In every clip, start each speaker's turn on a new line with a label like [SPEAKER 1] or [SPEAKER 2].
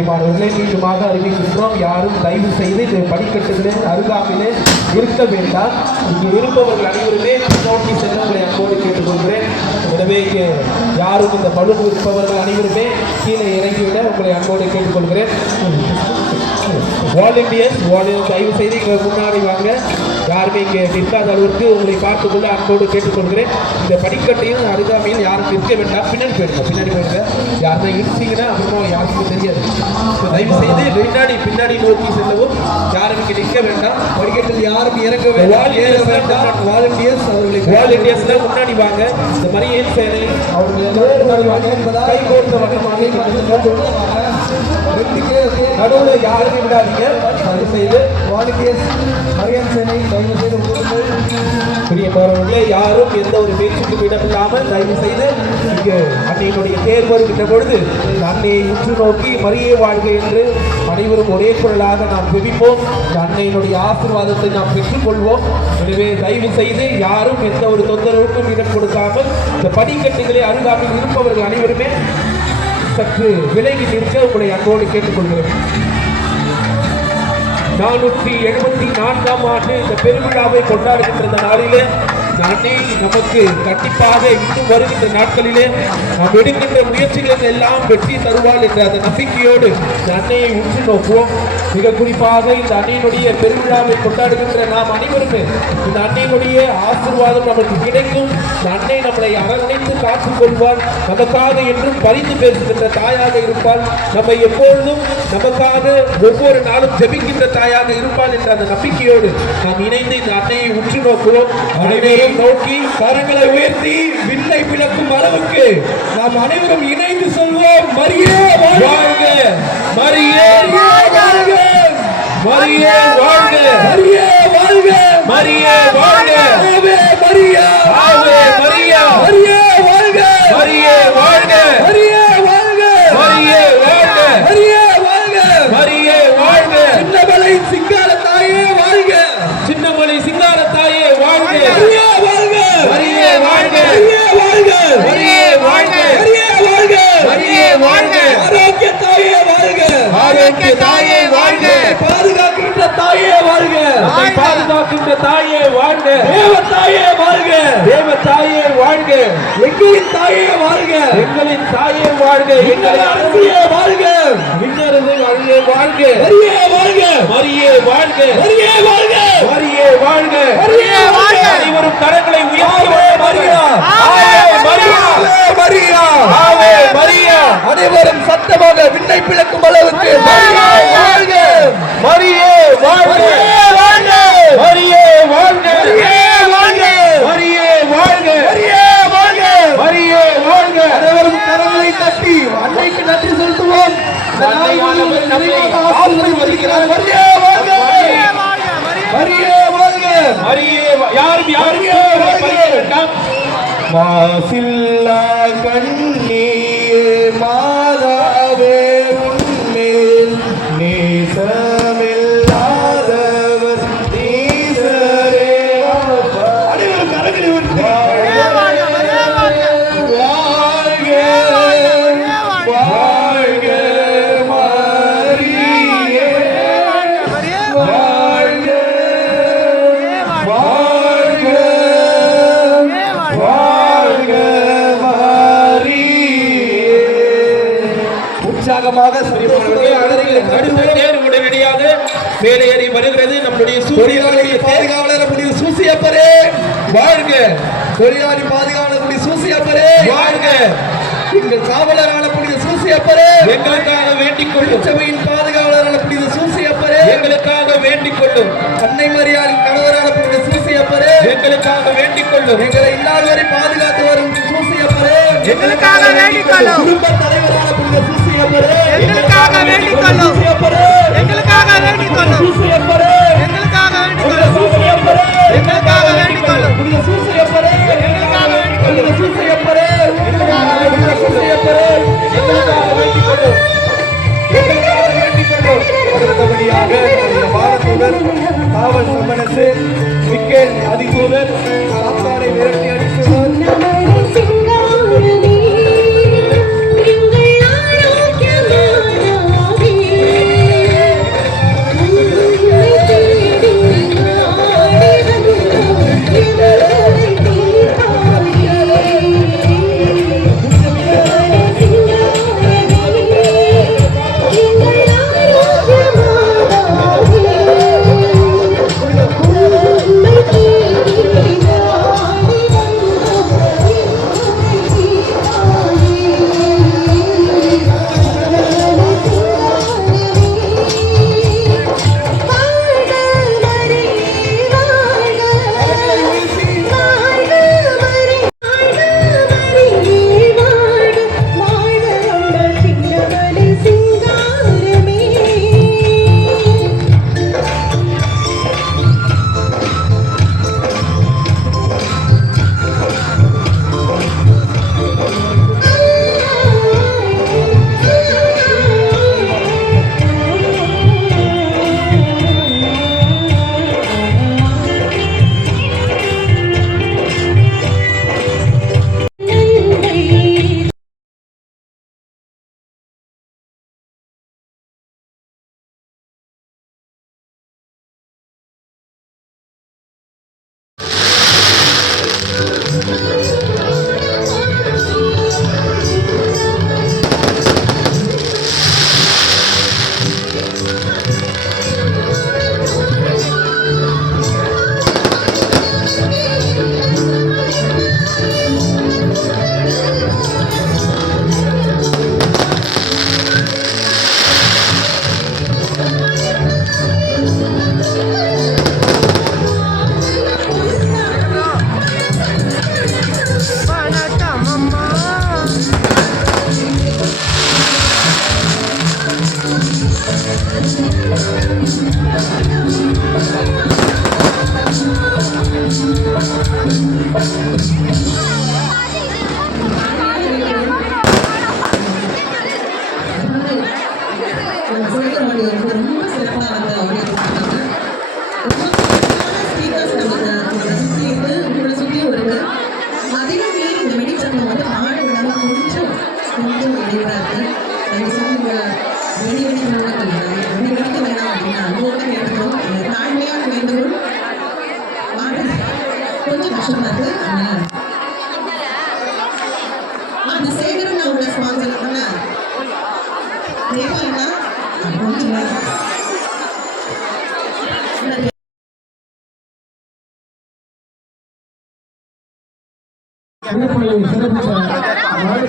[SPEAKER 1] பிரியமானவர்களே மீண்டுமாக அறிவிக்கின்றோம் யாரும் தயவு செய்து இந்த படிக்கட்டுகளே அருகாமையிலே இருக்க வேண்டாம். இங்கே இருப்பவர்கள் அனைவருமே நோக்கி செல்ல உங்களை அன்போடு கேட்டுக்கொள்கிறேன். எனவே இங்கே யாரும் இந்த பழு இருப்பவர்கள் அனைவருமே கீழே இறங்கிவிட உங்களை அன்போடு கேட்டுக்கொள்கிறேன். வாலண்டியர்ஸ் வாலண்டியர் தயவு செய்து இங்கே முன்னாடி வாங்க. யாருமே இங்கே நிற்காத அளவுக்கு உங்களை பார்த்துக்கொள்ள அன்போடு கேட்டுக்கொள்கிறேன். இந்த படிக்கட்டையும் அருகாமையில் யாரும் நிற்க வேண்டாம். பின்னாடி போயிடுங்க பின்னாடி போயிடுங்க யாருமே இடிச்சிங்கன்னா அப்புறமா யாருக்கும் தெரியாது. தயவு செய்து பின்னாடி பின்னாடி நோக்கி செல்லவும். யாரும் இங்கே நிற்க வேண்டாம்.
[SPEAKER 2] படிக்கட்டில் யாரும் இறங்க வேண்டாம். ஏற வேண்டாம். வாலண்டியர்ஸ் அவர்களை
[SPEAKER 1] வாலண்டியர்ஸ்ல முன்னாடி வாங்க. இந்த மாதிரி ஏன் சேனை அவர்கள் எல்லாரும் முன்னாடி வாங்க. கை கோர்த்த வண்ணமாக
[SPEAKER 2] வெற்றிக்கு
[SPEAKER 1] நடுவில் யாருமே விடாதீங்க. தயவு செய்து
[SPEAKER 2] வாலண்டியர்ஸ் மரியான் சேனை தயவு செய்து உங்களுங்கள்
[SPEAKER 1] பிரியமானவர்களே யாரும் எந்த ஒரு பேச்சுக்கும் இடமில்லாமல் தயவு செய்து இங்கு அன்னையினுடைய தேர் வருகின்ற பொழுது இந்த அன்னையை உற்று நோக்கி மரியே வாழ்க என்று அனைவரும் ஒரே குரலாக நாம் ஜெபிப்போம் அன்னையினுடைய ஆசீர்வாதத்தை நாம் பெற்றுக்கொள்வோம். எனவே தயவு செய்து யாரும் எந்த ஒரு தொந்தரவுக்கும் இடம் கொடுக்காமல் இந்த படிக்கட்டுகளை அருகாமையில் இருப்பவர்கள் அனைவருமே சற்று விலகி நிற்க உங்களை அன்போடு கேட்டுக்கொள்கிறேன். நானூற்றி எழுபத்தி நான்காம் ஆண்டு இந்த பெருவிழாவை கொண்டாடுகின்ற இந்த நாளிலே அன்னை நமக்கு கண்டிப்பாக இன்னும் வருகின்ற நாட்களிலே நாம் எடுக்கின்ற முயற்சிகளுக்கு எல்லாம் வெற்றி தருவாள் என்ற அந்த நம்பிக்கையோடு இந்த அன்னையை உற்று நோக்குவோம். மிக குறிப்பாக இந்த அன்னையினுடைய பெருவிழாவை கொண்டாடுகின்ற நாம் அனைவருமே இந்த அன்னையினுடைய ஆசீர்வாதம் நமக்கு கிடைக்கும். இந்த அன்னை நம்மளை அரவணைத்து காத்துக் கொள்வார் நமக்காக என்றும் பரிந்து பேசுகின்ற தாயாக இருப்பாள். நம்மை எப்பொழுதும் நமக்காக ஒவ்வொரு நாளும் ஜெபிக்கின்ற தாயாக இருப்பாள் என்ற அந்த நம்பிக்கையோடு நாம் இணைந்து இந்த அன்னையை உற்று நோக்குவோம். அனைவரும் நோக்கி
[SPEAKER 2] கரங்களை உயர்த்தி விண்ணை விளக்கும் அளவுக்கு நாம் அனைவரும் இணைந்து சொல்வோம் மரியே
[SPEAKER 1] வாழ்க! மரியே
[SPEAKER 2] வாழ்க
[SPEAKER 1] மரியே வாழ்க!
[SPEAKER 2] மரியே வாழ்க!
[SPEAKER 1] மரியே வாழ்க!
[SPEAKER 2] ஆவே மரியா!
[SPEAKER 1] ஆவே மரியா!
[SPEAKER 2] மரியே வாழ்க!
[SPEAKER 1] மரியே வாழ்க!
[SPEAKER 2] ஆரோக்கிய தாயே வாழ்க. பாதுகாக்கின்ற தாயே வாழ்க.
[SPEAKER 1] நம்மை பாதுகாக்கின்ற தாயே வாழ்க.
[SPEAKER 2] தேவ தாயே வாழ்க.
[SPEAKER 1] தேவ தாயே வாழ்க.
[SPEAKER 2] எங்களின் தாயே வாழ்க.
[SPEAKER 1] எங்களின் தாயே வாழ்க.
[SPEAKER 2] எங்கள் அரசியே வாழ்க.
[SPEAKER 1] விண்ணரசு வாழ்க.
[SPEAKER 2] மரியே வாழ்க.
[SPEAKER 1] மரியே வாழ்க.
[SPEAKER 2] மரியே வாழ்க.
[SPEAKER 1] மரியே வாழ்க.
[SPEAKER 2] மரியே வாழ்க.
[SPEAKER 1] அனைவரும் கரங்களை உயர்த்தி
[SPEAKER 2] ஆவே மரியா.
[SPEAKER 1] மரியா.
[SPEAKER 2] மரியா.
[SPEAKER 1] மரியா.
[SPEAKER 2] அனைவரும் சத்தமாக விண்ணை பிளக்கும் அன்னைக்கு நன்றி செலுத்துவோம். மாசில்லா கண்ணீர் மா உற்சாகமாக
[SPEAKER 1] உடனடியாக மேலே ஏறி வருகிறது. நம்முடைய தேர்.
[SPEAKER 2] பாதுகாவலர் முடிவு சூசியப்பரே. வாழ்க. தொழிலாளி பாதுகாவலர் முடிவு சூசியப்பரே.
[SPEAKER 1] வாழ்க.
[SPEAKER 2] எங்கள் காவலரான புனித சூசியப்பரே.
[SPEAKER 1] எங்களுக்காக வேண்டிக் கொள்ளும்
[SPEAKER 2] சபையின் பாதுகாவலரான புனித சூசியப்பரே.
[SPEAKER 1] எங்களுக்காக வேண்டிக் கொள்ளும்
[SPEAKER 2] அன்னை மரியாளின் கணவரான புனித சூசியப்பரே.
[SPEAKER 1] எங்களுக்காக வேண்டிக் கொள்ளும்
[SPEAKER 2] எங்களை இந்நாள் வரை பாதுகாத்து வரும் சூசியப்பரே.
[SPEAKER 3] எங்களுக்காக வேண்டிக் கொள்ளும்.
[SPEAKER 2] குடும்ப புனித சூசியப்பரே.
[SPEAKER 3] எங்களுக்காக வேண்டிக் கொள்ளும் எங்களுக்காக வேண்டிக் கொள்ளும் எங்களுக்காக வேண்டிக் கொள்ளும் எங்களுக்காக வேண்டிக் கொள்ளும்
[SPEAKER 2] காவல் சமணத்து
[SPEAKER 4] மிக்க
[SPEAKER 2] அதிபூதர் திருப்பள்ளி சிறப்பு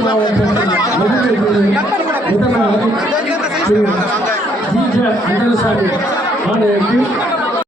[SPEAKER 2] மாவட்டம் முதல்வர் திரு ஜி ஜே அந்தரசாமி